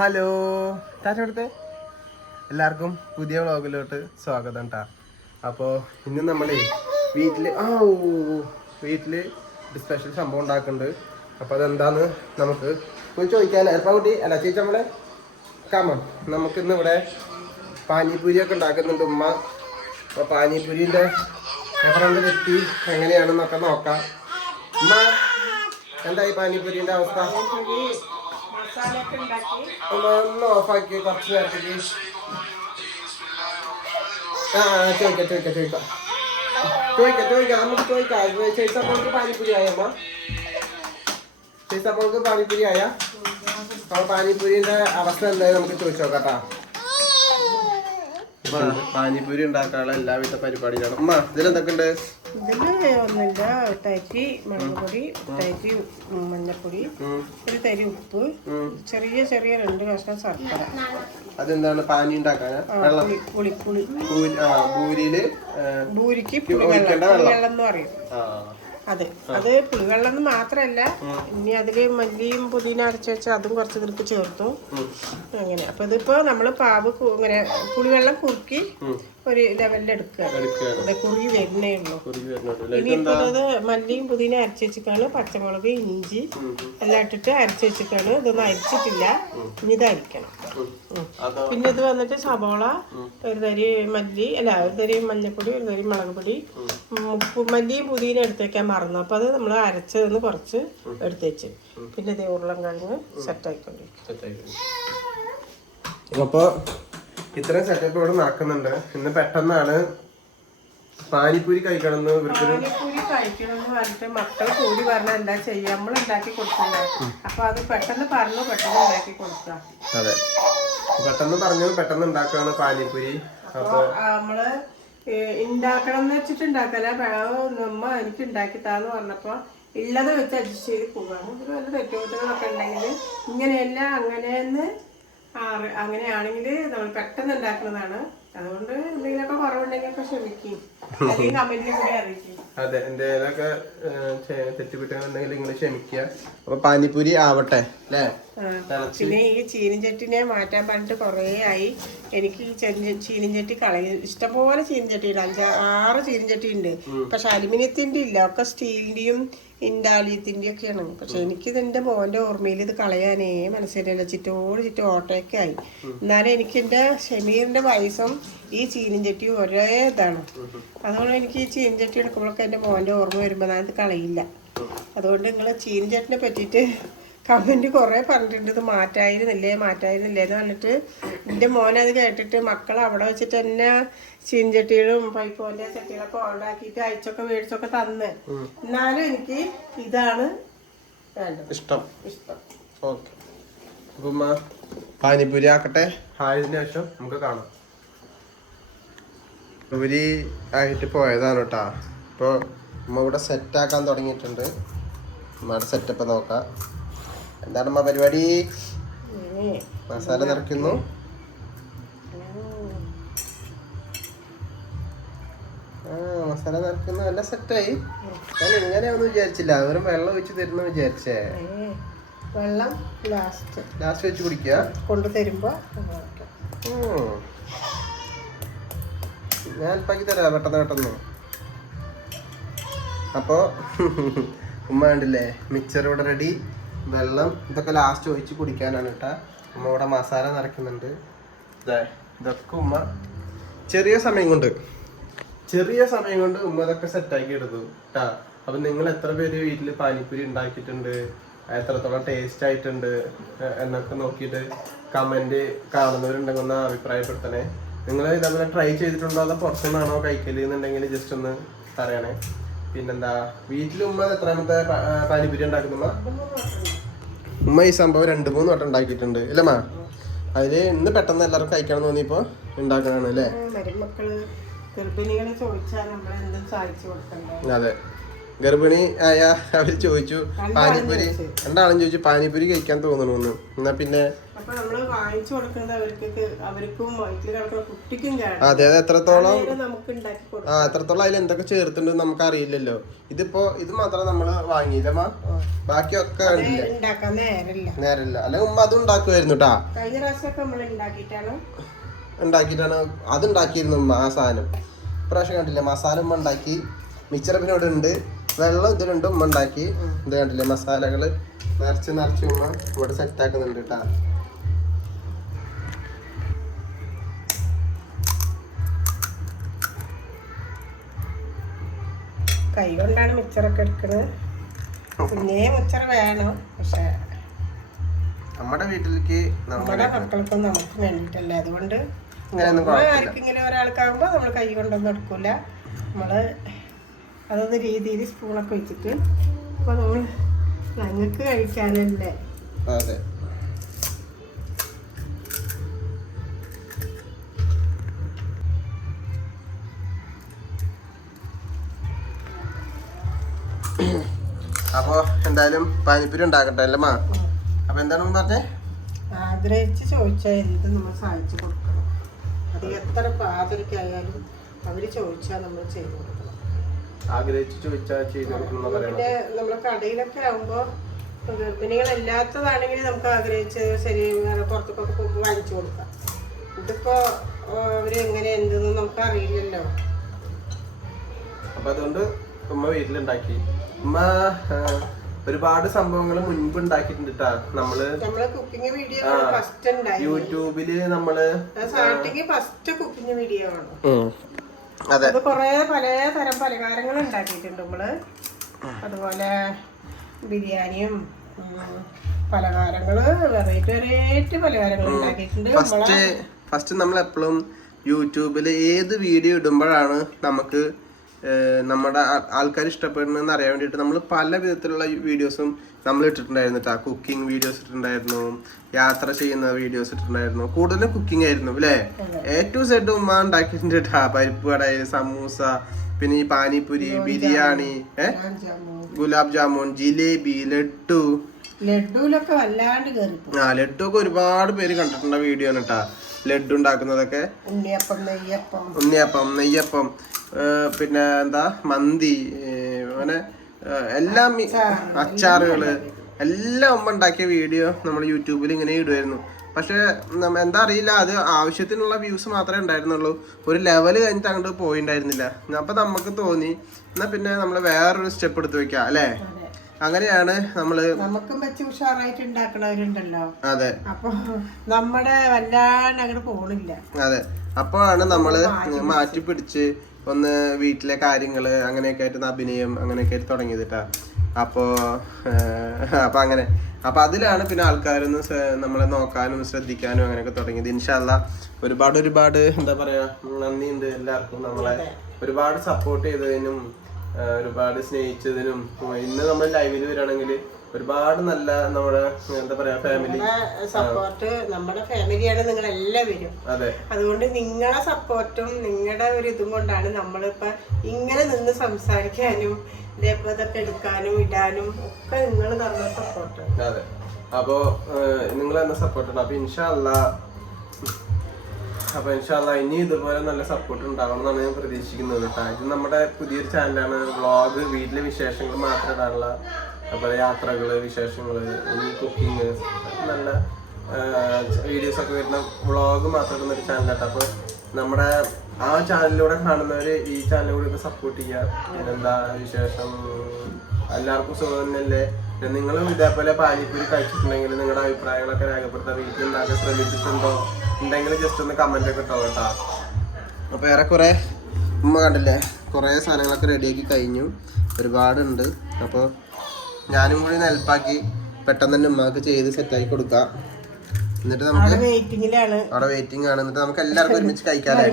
Hello താറ്റടുത്തെ എല്ലാവർക്കും പുതിയ വ്ളോഗിലോട്ട് സ്വാഗതം കേട്ടോ. അപ്പോൾ ഇന്ന് നമ്മൾ വീട്ടിൽ സ്പെഷ്യൽ സംഭവം ഉണ്ടാക്കുന്നുണ്ട്. അപ്പോൾ അതെന്താന്ന് നമുക്ക് ചോദിക്കാൻ എപ്പോൾ കുട്ടി അല്ല ചേച്ചി നമ്മളെ നമുക്കിന്ന് ഇവിടെ പാനിപൂരിയൊക്കെ ഉണ്ടാക്കുന്നുണ്ട് ഉമ്മ. അപ്പോൾ പാനിപൂരിൻ്റെ എവിടെ എത്തി എങ്ങനെയാണെന്നൊക്കെ നോക്കാം. ഉമ്മ എന്തായി പാനിപൂരിൻ്റെ അവസ്ഥ? ഒന്ന് ഓഫാക്കി കുറച്ച് നേരത്തേക്ക് ചോദിക്കാം നമുക്ക് ചോദിക്കാം. ചേച്ചപ്പോൾക്ക് പാനിപ്പൂരി ആയ അമ്മ? ചേച്ചപ്പോൾക്ക് പാനിപ്പൂരി ആയ? അപ്പോൾ പാനിപ്പൂരിന്റെ അവസ്ഥ എന്തായാലും നമുക്ക് ചോദിച്ചു നോക്കാട്ടാ. പാനിപ്പൂരി ഉണ്ടാക്കാനുള്ള എല്ലാവിധ പരിപാടിയിലാണ് ഉമ്മ. ഇതിലെന്തൊക്കെ ഉണ്ട്? ഇതില് ഒന്നുമില്ല, തരി മുളക് പൊടി, തരി മഞ്ഞപ്പൊടി, ഒരു തരി ഉപ്പ്, ചെറിയ ചെറിയ 2 കഷ്ണം ശർക്കര. അതെന്താണ് പാനി ഉണ്ടാക്കാനാ? ഭൂരിക്ക് പുളിവെള്ളം എന്ന് പറയും. അത് പുളിവെള്ളം എന്ന് മാത്രല്ല, ഇനി അതില് മല്ലിയും പുതിന അരച്ച് വെച്ചാൽ അതും കുറച്ച് ഇതിലേക്ക് ചേർത്തു. അങ്ങനെ അപ്പൊ ഇതിപ്പോ നമ്മള് പാവ് ഇങ്ങനെ പുളിവെള്ളം കുറുക്കി ഒരു ലെവലിലെടുക്കുക. കുറുകി വരുന്നേ ഉള്ളൂ. ഇനിയിപ്പോ അത് മല്ലിയും പുതിന അരച്ച് വെച്ചിട്ടാണ്, പച്ചമുളക് ഇഞ്ചി എല്ലാം ഇട്ടിട്ട് അരച്ച് വെച്ചിട്ടാണ്. ഇതൊന്നും അരിച്ചിട്ടില്ല, ഇനി ഇത് അരിക്കണം. പിന്നെ ഇത് വന്നിട്ട് സബോള, ഒരു തരി ഒരു തരി മഞ്ഞപ്പൊടി, ഒരു തരി മുളക് പൊടി, മല്ലിയും പുതിന എടുത്ത് വെക്കാൻ മറന്നു. അപ്പൊ അത് നമ്മൾ അരച്ചതെന്ന് കുറച്ച് എടുത്ത് വെച്ച്, പിന്നെ ഇതേ ഉരുളൻകിഴങ്ങ് സെറ്റായിക്കൊണ്ടിരിക്കും. അപ്പൊ ഇത്രയും സെറ്റപ്പ് ഇവിടെ നടക്കുന്നുണ്ട്. ഇന്ന് പെട്ടെന്നാണ് പാനിപ്പൂരി കഴിക്കണമെന്ന് പറഞ്ഞിട്ട് മക്കൾ കൂടി പറഞ്ഞാൽ എന്താ ചെയ്യാ, നമ്മൾ ഉണ്ടാക്കി കൊടുക്കില്ല. അപ്പൊ അത് പെട്ടെന്ന് ഉണ്ടാക്കി കൊടുക്കുക. അതെ, പെട്ടെന്ന് പെട്ടെന്ന് ഉണ്ടാക്കുകയാണ് പാനിപ്പൂരി. അപ്പൊ നമ്മള് ഉണ്ടാക്കണം എന്ന് വെച്ചിട്ട് ഉണ്ടാക്കല. നമ്മ എനിക്ക് ഉണ്ടാക്കിത്താന്ന് പറഞ്ഞപ്പോ ഉള്ളത് വെച്ച് അഡ്ജസ്റ്റ് ചെയ്ത് പോവാണ്. ഇതിൽ വല്ല തെറ്റുകുറ്റങ്ങളൊക്കെ ഉണ്ടെങ്കിൽ ഇങ്ങനെയല്ല അങ്ങനെയാണെങ്കിൽ നമ്മൾ പെട്ടെന്ന് ഉണ്ടാക്കുന്നതാണ്. അതുകൊണ്ട് എന്തെങ്കിലുമൊക്കെ കുറവുണ്ടെങ്കിൽ ക്ഷമിക്കും, അല്ലെങ്കിൽ കമന്റിൽ കൂടി അറിയിക്കും. അതെ, എന്തെങ്കിലുമൊക്കെ തെറ്റുകുറ്റങ്ങളുണ്ടെങ്കിൽ നിങ്ങൾ ക്ഷമിക്കുക. അപ്പൊ പാനിപ്പൂരി ആവട്ടെ അല്ലേ? പിന്നെ ഈ ചീനിച്ചട്ടിനെ മാറ്റാൻ പറഞ്ഞിട്ട് കുറേ ആയി. എനിക്ക് ഈ ചീനിച്ചട്ടി ഇഷ്ടംപോലെ ചീനിച്ചട്ടി ഉണ്ട്, 5-6 ചീനിച്ചട്ടി ഉണ്ട്. പക്ഷെ അലുമിനിയത്തിന്റെ ഇല്ല, ഒക്കെ സ്റ്റീലിന്റെയും ഇൻഡാലിയത്തിന്റെ ഒക്കെയാണ്. പക്ഷെ എനിക്കിത് എൻ്റെ മോന്റെ ഓർമ്മയിൽ ഇത് കളയാനേ മനസ്സിലല്ല. ചുറ്റും ഓട്ടയൊക്കെ ആയി. എന്നാലും എനിക്ക് എൻ്റെ ഷമീറിന്റെ വയസ്സും ഈ ചീനിച്ചട്ടിയും ഒരേ ഇതാണ്. അതുകൊണ്ട് എനിക്ക് ഈ ചീനിച്ചട്ടി എടുക്കുമ്പോഴൊക്കെ എൻ്റെ മോന്റെ ഓർമ്മ വരുമ്പോൾ ഞാനിത് കളയില്ല. അതുകൊണ്ട് നിങ്ങൾ ചീനിച്ചട്ടിനെ പറ്റിയിട്ട് കമന്റ് കുറെ പറഞ്ഞിട്ടുണ്ട്, ഇത് മാറ്റായിരുന്നില്ലേ എന്ന് പറഞ്ഞിട്ട്. എൻ്റെ മോനത് കേട്ടിട്ട് മക്കൾ അവിടെ വെച്ചിട്ട് തന്നെ ചീൻചട്ടികളും പൈപ്പോന്റെ ചട്ടികളൊക്കെ ഉണ്ടാക്കിയിട്ട് അയച്ചൊക്കെ മേടിച്ചൊക്കെ തന്ന്. എന്നാലും എനിക്ക് ഇതാണ് വേണ്ടത്, ഇഷ്ടം. ഓക്കെ, അപ്പം പാനിപ്പൂരി ആക്കട്ടെ. ആയതിനു ശേഷം നമുക്ക് കാണാം. പൂരി ആയിട്ട് പോയതാണ് കേട്ടാ. ഇപ്പോൾ ഉമ്മ ഇവിടെ സെറ്റാക്കാൻ തുടങ്ങിയിട്ടുണ്ട്. ഉമ്മയുടെ സെറ്റപ്പ് നോക്കാം. എന്താണ് അമ്മ പരിപാടി? മസാല നിറയ്ക്കുന്നു. മസാല നിറയ്ക്കുന്നു. എല്ലാം സെറ്റായി. ഞാൻ ഇങ്ങനെയൊന്നും വിചാരിച്ചില്ല, വെറും വെള്ളം ഒഴിച്ച് തരുന്ന വിചാരിച്ചേ. വെള്ളം ലാസ്റ്റ് വെച്ച് കുടിക്കുക കൊണ്ടു തരുമ്പോ ഞാൻ അല്പാക്കി തരാം പെട്ടെന്ന്. അപ്പോ ഉമ്മ കണ്ടില്ലേ, മിക്സർ ഇവിടെ റെഡി. വെള്ളം ഇതൊക്കെ ലാസ്റ്റ് ഒഴിച്ച് കുടിക്കാനാണ് കേട്ടാ. ഉമ്മ ഇവിടെ മസാല നിറയ്ക്കുന്നുണ്ട്. ഇതൊക്കെ ഉമ്മ ചെറിയ സമയം കൊണ്ട് ഉമ്മ ഇതൊക്കെ സെറ്റാക്കി എടുത്തു കേട്ടാ. അപ്പൊ നിങ്ങൾ എത്ര പേര് വീട്ടിൽ പാനിപ്പൂരി ഉണ്ടാക്കിയിട്ടുണ്ട്, എത്രത്തോളം ടേസ്റ്റ് ആയിട്ടുണ്ട് എന്നൊക്കെ നോക്കിയിട്ട് കമന്റ് കാണുന്നവരുണ്ടെങ്കിൽ ഒന്ന് അഭിപ്രായപ്പെടുത്തണേ. നിങ്ങൾ ഇതേപോലെ ട്രൈ ചെയ്തിട്ടുണ്ടോ, അതോ പുറത്തുനിന്നാണോ കഴിക്കല് എന്നുണ്ടെങ്കിൽ ജസ്റ്റ് ഒന്ന് പറയണേ. പിന്നെന്താ, വീട്ടിൽ ഉമ്മ എത്രാമത്തെ പാനിപ്പൂരി ഉണ്ടാക്കുന്ന? ഉമ്മ ഈ സംഭവം 2-3 വട്ടം ഉണ്ടാക്കിയിട്ടുണ്ട് അല്ലമ്മ? അതില് ഇന്ന് പെട്ടെന്ന് എല്ലാവർക്കും കഴിക്കണം തോന്നിയപ്പോ ഉണ്ടാക്കണാണ് അല്ലേ? അതെ, ഗർഭിണി ആയ അവര് ചോദിച്ചു പാനിപ്പൂരി, രണ്ടാളും ചോദിച്ചു പാനിപ്പൂരി കഴിക്കാൻ തോന്നണമെന്ന്. എന്നാ പിന്നെ അപ്പൊ നമ്മള് വാങ്ങിച്ചു കൊടുക്കുന്നത് അവർക്കും വയറ്റിൽ കിടക്കുന്ന കുട്ടിക്കും അതെ അത് എത്രത്തോളം നമുക്ക് ഉണ്ടാക്കി കൊടുക്കാം. എത്രത്തോളം അതിൽ എന്തൊക്കെ ചേർത്തിട്ടുണ്ട് നമുക്ക് അറിയില്ലല്ലോ. ഇത് മാത്രം നമ്മള് വാങ്ങിയില്ലമ്മ, ബാക്കിയൊക്കെ ഉണ്ടാക്കാൻ നേരല്ല. അല്ലെങ്കിൽ ഉമ്മ അതും ഉണ്ടാക്കുമായിരുന്നു കേട്ടാ. കഴിഞ്ഞ പ്രാവശ്യമൊക്കെ നമ്മൾ ഉണ്ടാക്കിയിട്ടാണ് അത് ഉണ്ടാക്കിയിരുന്നു ഉമ്മ ആ സാധനം. ഇപ്രാവശ്യം കണ്ടില്ലേ മസാല ഉമ്മ ഉണ്ടാക്കി, മിച്ചർ പിന്നെ ഇവിടെ ഉണ്ട്, വെള്ളം ഇതിലുണ്ട് ഉമ്മ ഉണ്ടാക്കി. ഇത് കണ്ടില്ലേ മസാലകള് നിറച്ച് ഉമ്മ ഇവിടെ സെറ്റ് ആക്കുന്നുണ്ട് കേട്ടാ. കൈ കൊണ്ടാണ് മിച്ചറൊക്കെ എടുക്കുന്നത്. പിന്നെ മിച്ചർ വേണം, പക്ഷെ നമ്മുടെ വീട്ടിലേക്ക് നമ്മുടെ മക്കൾക്കും നമുക്ക് വേണ്ടിയിട്ടല്ലേ. അതുകൊണ്ട് ആർക്കിങ്ങനെ ഒരാൾക്കാകുമ്പോൾ നമ്മൾ കൈ കൊണ്ടൊന്നും എടുക്കില്ല. നമ്മൾ അതൊന്ന് രീതിയിൽ സ്പൂണൊക്കെ വെച്ചിട്ട് അപ്പോൾ നമ്മൾ ഞങ്ങൾക്ക് കഴിക്കാനല്ലേ. അതെ അപ്പൊ എന്തായാലും പാനിപ്പൂരി ഉണ്ടാക്കട്ടെ അല്ലേ മാ? അപ്പൊ എന്താണ് പറഞ്ഞേ? ആഗ്രഹിച്ച് ചോദിച്ചാൽ എന്ത് നമ്മൾ സഹായിച്ചു കൊടുക്കണം. അത് എത്ര പാതിരിക്കായാലും അവര് ചോദിച്ചാൽ നമ്മൾ ചെയ്തു കൊടുക്കണം. ആഗ്രഹിച്ച് ചോദിച്ചാൽ ചെയ്തു കൊടുക്കണം. പിന്നെ നമ്മളെ കടയിലൊക്കെ ആകുമ്പോ ഗർഭിണികളല്ലാത്തതാണെങ്കിൽ നമുക്ക് ആഗ്രഹിച്ച് ശരി പുറത്തൊക്കെ പോകുമ്പോൾ വാങ്ങിച്ചു കൊടുക്കാം. ഇതിപ്പോ അവര് എങ്ങനെ എന്തെന്ന് നമുക്ക് അറിയില്ലല്ലോ. അപ്പൊ അതുകൊണ്ട് ഉമ്മ വീട്ടിലുണ്ടാക്കി. ഉമ്മ ഒരുപാട് സംഭവങ്ങൾ മുൻപ് ഉണ്ടാക്കിയിട്ടുണ്ട്. നമ്മള് കുക്കിംഗ് വീഡിയോ ഫസ്റ്റ് ഉണ്ടായി യൂട്യൂബില് നമ്മള് സ്റ്റാർട്ടിങ് ഫസ്റ്റ് കുക്കിംഗ് വീഡിയോ ആണ്. അതെ കൊറേ പലതരം പലഹാരങ്ങൾ ഉണ്ടാക്കിയിട്ടുണ്ട് നമ്മള്. അതുപോലെ ബിരിയാണിയും പലഹാരങ്ങള് വെറൈറ്റി പലഹാരങ്ങൾ ഉണ്ടാക്കിയിട്ടുണ്ട്. ഫസ്റ്റ് നമ്മൾ എപ്പോഴും യൂട്യൂബില് ഏത് വീഡിയോ ഇടുമ്പോഴാണ് നമുക്ക് നമ്മുടെ ആൾക്കാർ ഇഷ്ടപ്പെടുന്നതെന്ന് അറിയാൻ വേണ്ടിയിട്ട് നമ്മൾ പല വിധത്തിലുള്ള വീഡിയോസും നമ്മൾ ഇട്ടിട്ടുണ്ടായിരുന്നു കേട്ടോ. കുക്കിംഗ് വീഡിയോസ് ഇട്ടിട്ടുണ്ടായിരുന്നു, യാത്ര ചെയ്യുന്ന വീഡിയോസ് ഇട്ടിട്ടുണ്ടായിരുന്നു. കൂടുതലും കുക്കിംഗ് ആയിരുന്നു അല്ലേ? A-Z ഉമ്മ ഉണ്ടാക്കിയിട്ടുണ്ട് കേട്ടോ. പരിപ്പ് വട, സമൂസ, പിന്നെ ഈ പാനിപ്പൂരി, ബിരിയാണി, ഗുലാബ് ജാമുൻ, ജിലേബി, ലഡ്ഡുലൊക്കെ വല്ലാണ്ട് ലഡ്ഡു ഒക്കെ ഒരുപാട് പേര് കണ്ടിട്ടുണ്ട് വീഡിയോ കേട്ടാ. ലഡ്ഡു ഉണ്ടാക്കുന്നതൊക്കെ, ഉണ്ണിയപ്പം, നെയ്യപ്പം, പിന്നെ എന്താ മന്തി, അങ്ങനെ എല്ലാം അച്ചാറുകള് എല്ലാം ഉമ്മ ഉണ്ടാക്കിയ വീഡിയോ നമ്മൾ യൂട്യൂബിൽ ഇങ്ങനെ ഇടുമായിരുന്നു. പക്ഷെ എന്താ അറിയില്ല, അത് ആവശ്യത്തിനുള്ള വ്യൂസ് മാത്രമേ ഉണ്ടായിരുന്നുള്ളൂ. ഒരു ലെവൽ കഴിഞ്ഞിട്ട് അങ്ങോട്ട് പോയിണ്ടായിരുന്നില്ല. അപ്പൊ നമുക്ക് തോന്നി എന്നാ പിന്നെ നമ്മൾ വേറൊരു സ്റ്റെപ്പ് എടുത്ത് വെക്കാം അല്ലേ? അങ്ങനെയാണ് നമ്മള് നമുക്കും വെച്ച് ഉഷാറായിട്ട് ഉണ്ടാക്കണവരുണ്ടല്ലോ. അതെ, അപ്പൊ നമ്മുടെ വല്ലാണ്ട് അങ്ങോട്ട് പോണില്ല. അതെ, അപ്പോഴാണ് നമ്മള് മാറ്റി പിടിച്ച് ഒന്ന് വീട്ടിലെ കാര്യങ്ങള് അങ്ങനെയൊക്കെ ആയിട്ട് അഭിനയം അങ്ങനെയൊക്കെ ആയിട്ട് തുടങ്ങിയതിട്ടാ. അപ്പൊ അങ്ങനെ അതിലാണ് പിന്നെ ആൾക്കാരൊന്ന് നമ്മളെ നോക്കാനും ശ്രദ്ധിക്കാനും അങ്ങനെയൊക്കെ തുടങ്ങിയത്. ഇൻഷാ അല്ലാ ഒരുപാട് എന്താ പറയാ നന്ദിയുണ്ട് എല്ലാവർക്കും. നമ്മളെ ഒരുപാട് സപ്പോർട്ട് ചെയ്തതിനും ഒരുപാട് സ്നേഹിച്ചതിനും. ഇന്ന് നമ്മൾ ലൈവിൽ വരികയാണെങ്കിൽ ഒരുപാട് നല്ല നമ്മുടെ എന്താ പറയാ ഫാമിലി സപ്പോർട്ട്, നമ്മുടെ ഫാമിലിയാണ് നിങ്ങൾ എല്ലാവരും. അതെ, അതുകൊണ്ട് നിങ്ങളെ സപ്പോർട്ടും നിങ്ങളുടെ ഒരു ഇതും കൊണ്ടാണ് നമ്മളിപ്പോ ഇങ്ങനെ നിന്ന് സംസാരിക്കാനും ഇതൊക്കെ എടുക്കാനും ഇടാനും ഒക്കെ നിങ്ങൾ തന്ന സപ്പോർട്ട്. അതെ, അപ്പോ നിങ്ങൾ തന്ന സപ്പോർട്ടുണ്ട്. അപ്പൊ ഇൻഷാല്ലാ ഇനി ഇതുപോലെ നല്ല സപ്പോർട്ട് ഉണ്ടാവണം എന്നാണ് ഞാൻ പ്രതീക്ഷിക്കുന്നത് കേട്ടോ. ഇത് നമ്മുടെ പുതിയൊരു ചാനലാണ്. വ്ളോഗ്, വീട്ടിലെ വിശേഷങ്ങൾ മാത്രം ഇടാനുള്ള, അതുപോലെ യാത്രകള്, വിശേഷങ്ങള്, കുക്കിങ്, നല്ല വീഡിയോസ് ഒക്കെ വരുന്ന വ്ളോഗ് മാത്രം ഇടുന്ന ഒരു ചാനലാട്ടോ. അപ്പൊ നമ്മുടെ ആ ചാനലിലൂടെ കാണുന്നവര് ഈ ചാനലിലൂടെ ഒക്കെ സപ്പോർട്ട് ചെയ്യുക. പിന്നെന്താ വിശേഷം, എല്ലാവർക്കും സുഖം തന്നെയല്ലേ? നിങ്ങളും ഇതേപോലെ പാനിപ്പൂരി കഴിച്ചിട്ടുണ്ടെങ്കിൽ നിങ്ങളുടെ അഭിപ്രായങ്ങളൊക്കെ രേഖപ്പെടുത്താൻ, വീട്ടിലുണ്ടാക്കാൻ ശ്രമിച്ചിട്ടുണ്ടോ ഉണ്ടെങ്കിൽ ജസ്റ്റ് ഒന്ന് കമന്റ് ഒക്കെ ഇട്ടോ കേട്ടോ. അപ്പൊ ഏറെക്കുറെ ഉമ്മ കണ്ടില്ലേ കുറെ സാധനങ്ങളൊക്കെ റെഡിയാക്കി കഴിഞ്ഞു, ഒരുപാടുണ്ട്. അപ്പോൾ ഞാനും കൂടി ഹെൽപ്പാക്കി പെട്ടെന്ന് തന്നെ ഉമ്മക്ക് ചെയ്ത് സെറ്റാക്കി കൊടുക്കാം. എന്നിട്ട് നമുക്ക് അവിടെ വെയിറ്റിംഗ് ആണ്. എന്നിട്ട് നമുക്ക് എല്ലാവർക്കും ഒരുമിച്ച് കഴിക്കാല്ലേ?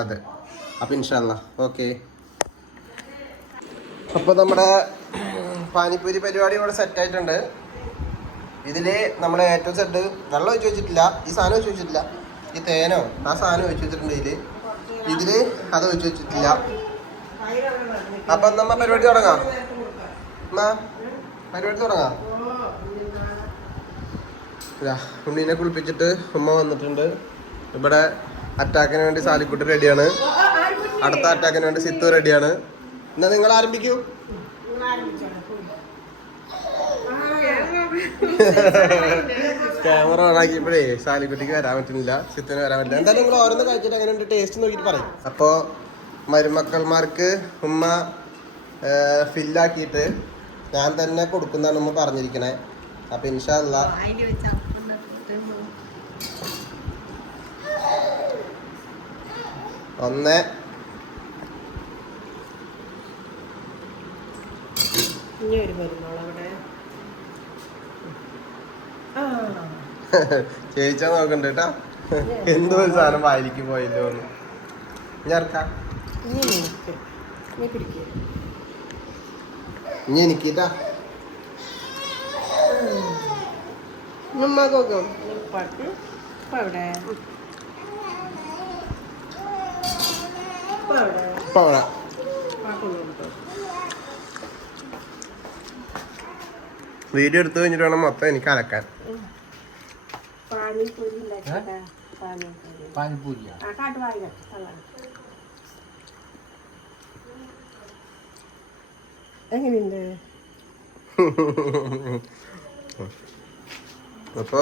അതെ, അപ്പൊ ഇൻഷാ അല്ലാ ഓക്കെ. അപ്പൊ നമ്മുടെ പാനിപ്പൂരി പരിപാടി ഇവിടെ സെറ്റ് ആയിട്ടുണ്ട്. ഇതില് നമ്മൾ A-Z വെള്ളം ഒഴിച്ച് വെച്ചിട്ടില്ല, ഈ സാധനം ഒഴിച്ച് വെച്ചിട്ടില്ല, ഈ തേനോ ആ സാധനം ഒഴിച്ച് വെച്ചിട്ടുണ്ട്. ഇതില് അത് ഒഴിച്ച് വെച്ചിട്ടില്ല. അപ്പൊ നമ്മ പരിപാടി തുടങ്ങാം. പരിപാടി തുടങ്ങാം. ഉണ്ണീനെ കുളിപ്പിച്ചിട്ട് ഉമ്മ വന്നിട്ടുണ്ട്. ഇവിടെ അറ്റാക്കിന് വേണ്ടി സാലിക്കുട്ടി റെഡിയാണ്. അടുത്ത അറ്റാക്കിന് വേണ്ടി സിത്തു റെഡിയാണ്. എന്നാ നിങ്ങൾ ആരംഭിക്കൂ. ക്യാമറ ഓൺ ആക്കിയപ്പോഴേ സാലിക്കുട്ടിക്ക് വരാൻ പറ്റുന്നില്ല, സിത്തുവിന് വരാൻ പറ്റില്ല. എന്തായാലും നിങ്ങൾ ഓരോന്ന് കഴിച്ചിട്ട് അങ്ങനെ ടേസ്റ്റ് നോക്കിയിട്ട് പറയും. അപ്പോൾ മരുമക്കൾമാർക്ക് ഉമ്മ ഫില്ലാക്കിയിട്ട് ഞാൻ തന്നെ കൊടുക്കുന്നതാണ് ഉമ്മ പറഞ്ഞിരിക്കണേ. അപ്പൊ ഇൻഷാ അല്ലാ ഒന്ന് ചേച്ചാ നോക്കണ്ട കേട്ടാ, എന്തോ ഒരു സാധനം വായിലേക്ക് പോയല്ലോ ഒന്ന്. ഇനി എനിക്കിട്ടാ വീഡിയോ എടുത്തു കഴിഞ്ഞിട്ട് വേണം മൊത്തം എനിക്ക് അലക്കാൻ. എങ്ങനെയുണ്ട്? അപ്പൊ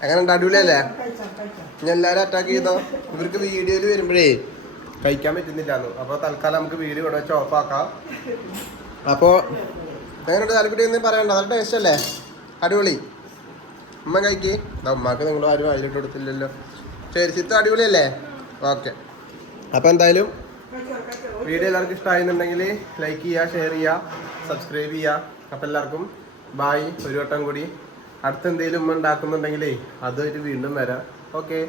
അങ്ങനെ ഉണ്ട്, അടിപൊളിയല്ലേ? ഞാൻ എല്ലാരും അറ്റാക്ക് ചെയ്തോ. ഇവർക്ക് വീഡിയോയിൽ വരുമ്പോഴേ കഴിക്കാൻ പറ്റുന്നില്ലാന്നു. അപ്പൊ തൽക്കാലം നമുക്ക് വീഡിയോ ഇവിടെ വെച്ച് ഓഫ് ആക്കാം. അപ്പോ എങ്ങനെയുണ്ട് താല്പര്യം ഒന്നും പറയണ്ട, നല്ല ടേസ്റ്റ് അല്ലേ? അടിപൊളി. ഉമ്മ കഴിക്കേ. ഉമ്മാക്ക് നിങ്ങൾ ആരും അതിലിട്ട് കൊടുത്തില്ലല്ലോ. ശരി സിത്ത്, അടിപൊളിയല്ലേ? ഓക്കെ. അപ്പൊ എന്തായാലും വീഡിയോ എല്ലാവർക്കും ഇഷ്ടമായിരുന്നുണ്ടെങ്കിൽ ലൈക്ക് ചെയ്യുക, ഷെയർ ചെയ്യുക, സബ്സ്ക്രൈബ് ചെയ്യുക. അപ്പം എല്ലാവർക്കും ബായ്. ഒരു വട്ടം കൂടി അടുത്ത എന്തെങ്കിലും ഉമ്മ ഉണ്ടാക്കുന്നുണ്ടെങ്കിലേ അതുമായിട്ട് വീണ്ടും വരാം. ഓക്കെ.